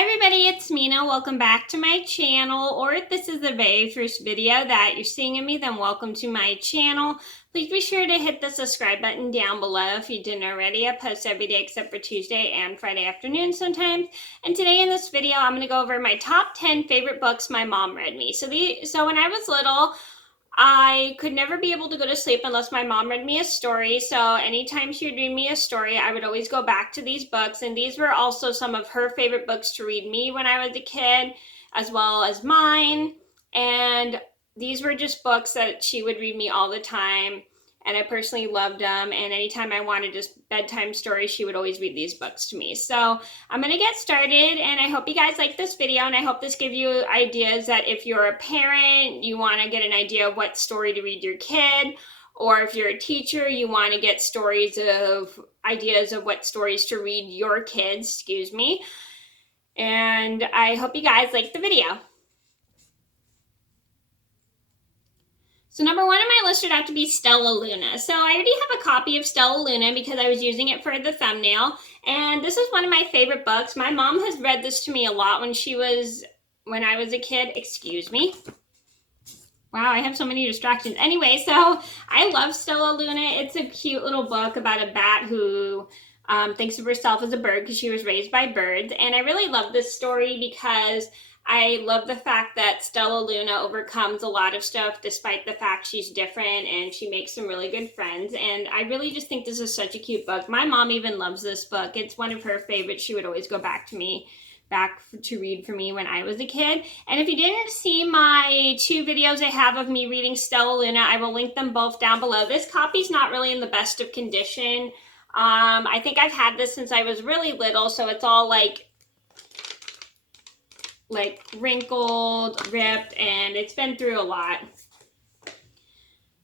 Hi everybody, it's Mena. Welcome back to my channel, or if this is the very first video that you're seeing of me, then welcome to my channel. Please be sure to hit the subscribe button down below if you didn't already. I post every day except for Tuesday and Friday afternoon sometimes. And today in this video, I'm going to go over my top 10 favorite books my mom read me. So when I was little, I could never be able to go to sleep unless my mom read me a story. So anytime she would read me a story, I would always go back to these books. And these were also some of her favorite books to read me when I was a kid, as well as mine. And these were just books that she would read me all the time. And I personally loved them. And anytime I wanted just bedtime stories, she would always read these books to me. So I'm going to get started, and I hope you guys like this video, and I hope this gives you ideas that if you're a parent, you want to get an idea of what story to read your kid, or if you're a teacher, you want to get ideas of what stories to read your kids, And I hope you guys like the video. So number one on my list would have to be Stella Luna. So I already have a copy of Stella Luna because I was using it for the thumbnail. And this is one of my favorite books. My mom has read this to me a lot when I was a kid. Excuse me. Wow, I have so many distractions. Anyway, so I love Stella Luna. It's a cute little book about a bat who thinks of herself as a bird because she was raised by birds. And I really love this story because I love the fact that Stella Luna overcomes a lot of stuff despite the fact she's different, and she makes some really good friends. And I really just think this is such a cute book. My mom even loves this book. It's one of her favorites. She would always go back to read for me when I was a kid. And if you didn't see my 2 videos I have of me reading Stella Luna, I will link them both down below. This copy's not really in the best of condition. I think I've had this since I was really little, so it's all like wrinkled, ripped, and it's been through a lot.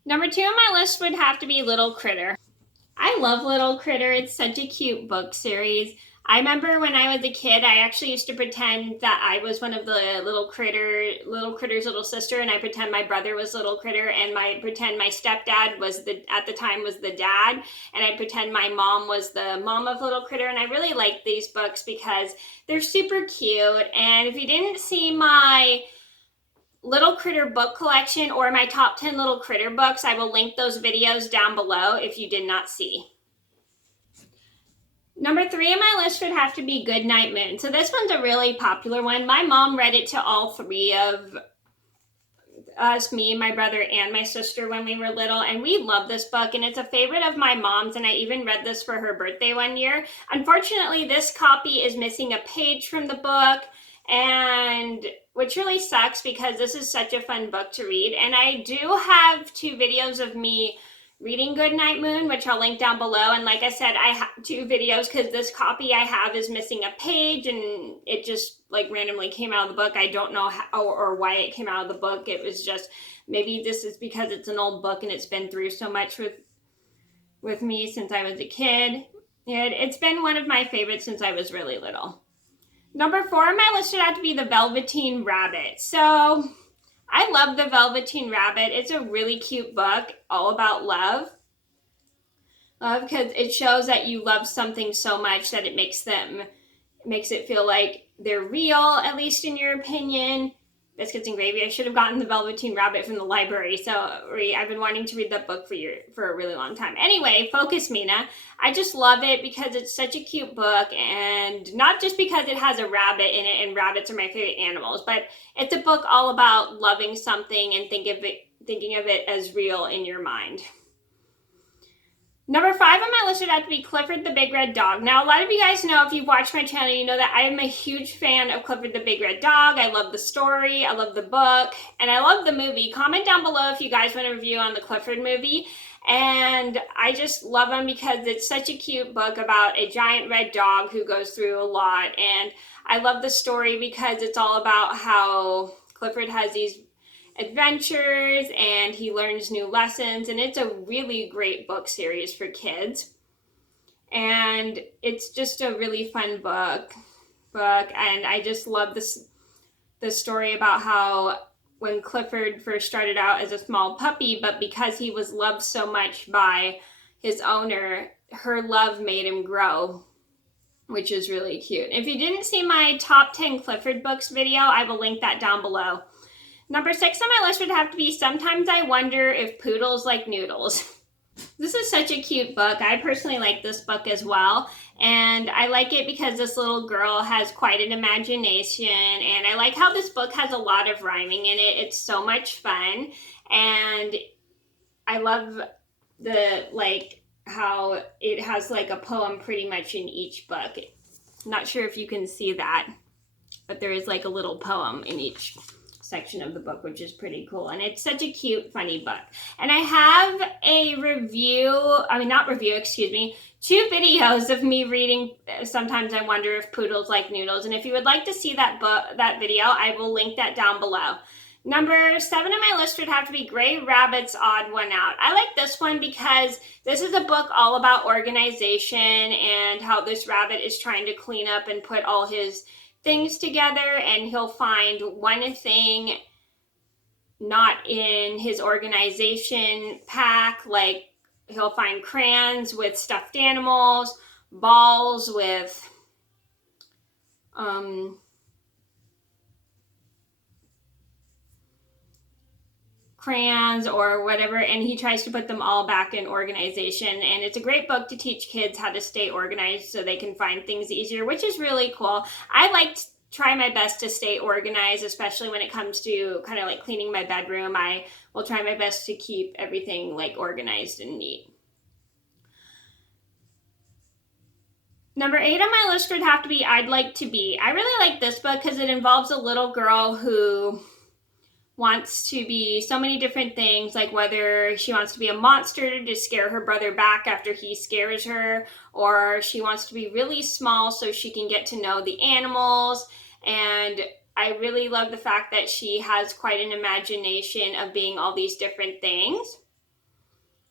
Number 2 on my list would have to be Little Critter. I love Little Critter. It's such a cute book series. I remember when I was a kid, I actually used to pretend that I was one of the Little Critter's little sister, and I pretend my brother was Little Critter, and I pretend my stepdad at the time was the dad, and I pretend my mom was the mom of Little Critter. And I really like these books because they're super cute. And if you didn't see my Little Critter book collection or my top 10 Little Critter books, I will link those videos down below if you did not see. Number 3 on my list would have to be Goodnight Moon. So this one's a really popular one. My mom read it to all 3 of us, me, my brother, and my sister when we were little, and we love this book, and it's a favorite of my mom's, and I even read this for her birthday one year. Unfortunately, this copy is missing a page from the book, and which really sucks because this is such a fun book to read. And I do have 2 videos of me reading Goodnight Moon, which I'll link down below. And like I said, I have 2 videos because this copy I have is missing a page, and it just randomly came out of the book. I don't know how or why it came out of the book. It was just, maybe this is because it's an old book and it's been through so much with me since I was a kid. It's been one of my favorites since I was really little. Number 4 on my list would have to be The Velveteen Rabbit. So I love The Velveteen Rabbit. It's a really cute book all about love. Because it shows that you love something so much that it makes it feel like they're real, at least in your opinion. Biscuits and Gravy. I should have gotten The Velveteen Rabbit from the library. So I've been wanting to read that book for a really long time. Anyway, focus, Mena. I just love it because it's such a cute book, and not just because it has a rabbit in it, and rabbits are my favorite animals, but it's a book all about loving something and thinking of it as real in your mind. Number 5 on my list would have to be Clifford the Big Red Dog. Now, a lot of you guys know, if you've watched my channel, you know that I am a huge fan of Clifford the Big Red Dog. I love the story, I love the book, and I love the movie. Comment down below if you guys want a review on the Clifford movie. And I just love them because it's such a cute book about a giant red dog who goes through a lot. And I love the story because it's all about how Clifford has these adventures and he learns new lessons, and it's a really great book series for kids, and it's just a really fun book. And I just love the story about how when Clifford first started out as a small puppy, but because he was loved so much by his owner, her love made him grow. which is really cute. If you didn't see my top 10 Clifford books video, I will link that down below. Number 6 on my list would have to be Sometimes I Wonder If Poodles Like Noodles. This is such a cute book. I personally like this book as well. And I like it because this little girl has quite an imagination. And I like how this book has a lot of rhyming in it. It's so much fun. And I love how it has like a poem pretty much in each book. I'm not sure if you can see that, but there is like a little poem in each section of the book, which is pretty cool. And it's such a cute, funny book. And I have a two videos of me reading Sometimes I Wonder If Poodles Like Noodles. And if you would like to see that video, I will link that down below. Number 7 on my list would have to be Gray Rabbit's Odd One Out. I like this one because this is a book all about organization and how this rabbit is trying to clean up and put all his things together, and he'll find one thing not in his organization pack, like he'll find crayons with stuffed animals, balls with crayons or whatever, and he tries to put them all back in organization. And it's a great book to teach kids how to stay organized so they can find things easier, which is really cool. I like to try my best to stay organized, especially when it comes to kind of like cleaning my bedroom. I will try my best to keep everything like organized and neat. Number 8 on my list would have to be I'd Like to Be. I really like this book because it involves a little girl who wants to be so many different things, like whether she wants to be a monster to scare her brother back after he scares her, or she wants to be really small so she can get to know the animals. And I really love the fact that she has quite an imagination of being all these different things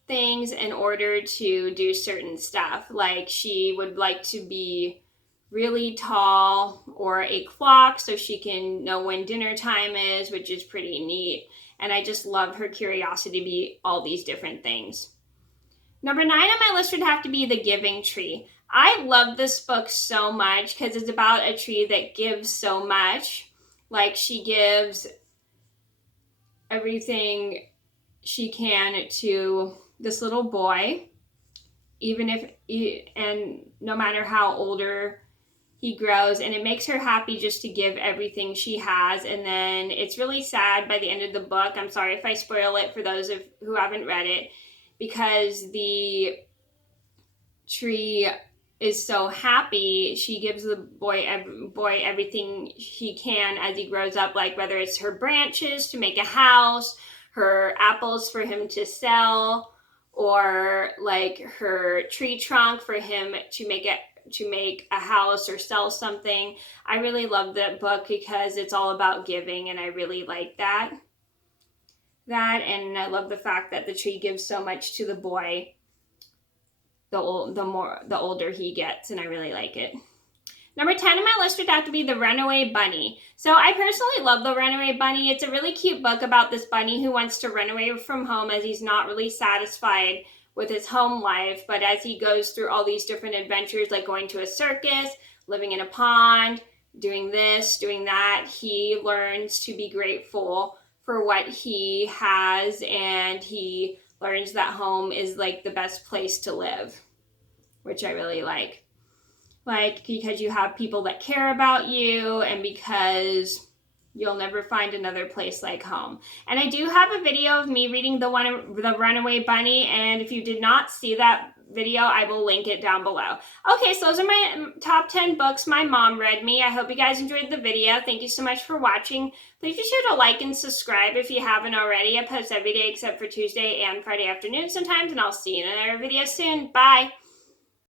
in order to do certain stuff. Like she would like to be really tall, or a clock so she can know when dinner time is, which is pretty neat. And I just love her curiosity to be all these different things. Number 9 on my list would have to be The Giving Tree. I love this book so much because it's about a tree that gives so much. Like she gives everything she can to this little boy, and no matter how older he grows, and it makes her happy just to give everything she has. And then it's really sad by the end of the book. I'm sorry if I spoil it for those who haven't read it, because the tree is so happy. She gives the boy everything he can as he grows up, like whether it's her branches to make a house, her apples for him to sell, or like her tree trunk for him to make a house or sell something. I really love that book because it's all about giving, and I really like that. And I love the fact that the tree gives so much to the boy the older he gets, and I really like it. Number 10 on my list would have to be The Runaway Bunny. So I personally love The Runaway Bunny. It's a really cute book about this bunny who wants to run away from home as he's not really satisfied with his home life. But as he goes through all these different adventures, like going to a circus, living in a pond, doing this, doing that, he learns to be grateful for what he has, and he learns that home is like the best place to live, which I really like. Like, because you have people that care about you, and because you'll never find another place like home. And I do have a video of me reading The Runaway Bunny, and if you did not see that video, I will link it down below. Okay, so those are my top 10 books my mom read me. I hope you guys enjoyed the video. Thank you so much for watching. Please be sure to like and subscribe if you haven't already. I post every day except for Tuesday and Friday afternoon sometimes, and I'll see you in another video soon. Bye!